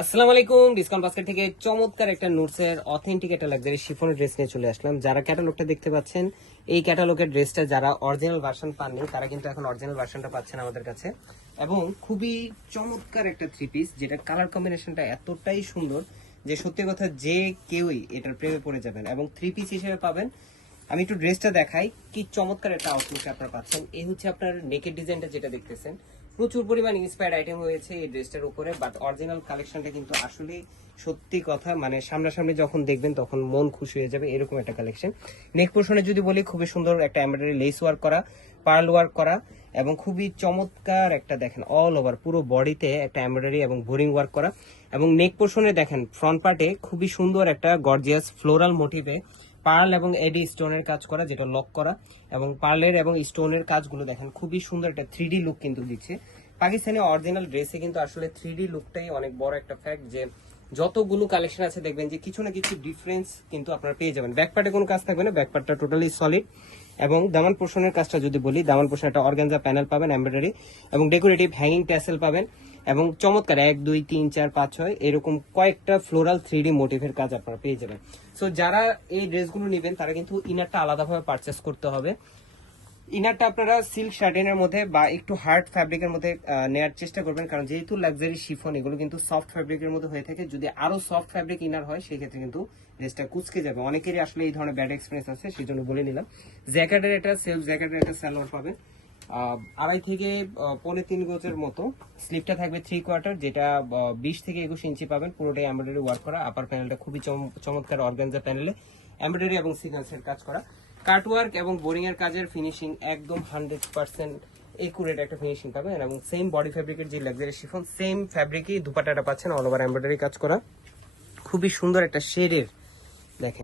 আসসালামু আলাইকুম। Discount basket থেকে চমৎকার একটা নোটসের অথেন্টিক একটা লাক্সারি শিফনের ড্রেস নিয়ে চলে আসলাম। যারা ক্যাটালগটা দেখতে পাচ্ছেন, এই ক্যাটালগের ড্রেসটা যারা অরিজিনাল ভার্সন পাননি তারা কিন্তু এখন অরিজিনাল ভার্সনটা পাচ্ছেন আমাদের কাছে। এবং খুবই চমৎকার একটা থ্রি পিস, যেটা কালার কম্বিনেশনটা এতটাই সুন্দর যে সত্যি কথা যে কেউই এটার প্রেমে পড়ে যাবেন এবং থ্রি পিস হিসেবে পাবেন। আমি একটু ড্রেসটা দেখাই, কি চমৎকার একটা আউটলুক আপনারা পাচ্ছেন। এই হচ্ছে আপনার নেকের ডিজাইনটা যেটা দেখতেছেন, প্রচুর পরিমাণ ইন্সপায়ার্ড আইটেম হয়েছে এই ড্রেসটার উপরে, বাট অরিজিনাল কালেকশনটা কিন্তু আসলে সত্যি কথা মানে সামনাসামনি যখন দেখবেন তখন মন খুশি হয়ে যাবে, এরকম একটা কালেকশন। নেক পোর্শনে যদি বলি, খুবই সুন্দর একটা এমব্রয়ডারি লেস ওয়ার্ক করা, পার্ল ওয়ার্ক করা এবং খুবই চমৎকার একটা দেখেন অল ওভার পুরো বডিতে একটা এমব্রয়ডারি এবং বোরিং ওয়ার্ক করা। এবং নেক পোর্শনে দেখেন ফ্রন্ট পার্টে খুবই সুন্দর একটা গর্জিয়াস ফ্লোরাল মোটিভে পার্ল এবং এডি স্টোনের কাজ করা, যেটা লক করা, এবং পার্লের এবং স্টোনের কাজগুলো দেখেন খুবই সুন্দর একটা 3D লুক কিন্তু দিচ্ছে। পাকিস্তানি অরিজিনাল ড্রেসে কিন্তু আসলে 3D লুকটাই অনেক বড় একটা ফ্যাক্ট, যে যতগুলো কালেকশন আছে দেখবেন যে কিছু না কিছু ডিফারেন্স কিন্তু আপনারা পেয়ে যাবেন। ব্যাকপার্টে কোনো কাজ থাকবে না, ব্যাকপার্টটা টোটালি সলিড। এবং দামান পোর্শনের কাজটা যদি বলি, দামান পোর্শনে একটা অর্গানজা প্যানেল পাবেন এমব্রয়ডারি এবং ডেকোরেটিভ হ্যাঙ্গিং ট্যাসেল পাবেন এবং চমৎকার 1 2 3 4 5 6 এরকম কয়েকটা ফ্লোরাল 3D মোটিভের কাজ আপনারা পেয়ে যাবেন। সো যারা এই ড্রেসগুলো নেবেন তারা কিন্তু ইনারটা আলাদাভাবে পারচেস করতে হবে। ইনারটা আপনারা সিল্ক শার্টিনের মধ্যে বা একটু হার্ড ফ্যাব্রিকের মধ্যে নেওয়ার চেষ্টা করবেন, কারণ যেহেতু লাক্সারি শিফন এগুলো কিন্তু সফট ফ্যাব্রিকের মধ্যে হয়ে থাকে। যদি আরো সফট ফ্যাব্রিক ইনার হয় সেই ক্ষেত্রে কিন্তু ড্রেসটা কুচকে যাবে। অনেকেরই আসলে এই ধরনের ব্যাড এক্সপিরিয়েন্স আছে, সেই জন্য বলে নিলাম। জ্যাকেটের একটা সেলফ জ্যাকেটের একটা সালোয়ার পাবেন 2.5 থেকে 3.25 গজের মতো। স্লিপটা থাকবে 3/4, যেটা 20 থেকে 21 ইঞ্চি পাবেন। পুরোটাই এমব্রয়ডারি ওয়ার্ক করা। আপার প্যানেলটা খুবই চমৎকার অর্গানজা প্যানেলে এমব্রয়ডারি এবং সিকোয়েন্সের কাজ করা। কাটওয়ার্ক এবং বোরিং এর কাজের ফিনিশিং একদম 100% একুরেট একটা ফিনিশিং পাবেন। এবং সেম বডি ফ্যাব্রিকের যে লাক্সারি শিফন, সেম ফ্যাব্রিকই দুপাট্টাটা পাচ্ছেন অল ওভার এমব্রয়ডারি কাজ করা। খুবই সুন্দর একটা শেডের দেখেন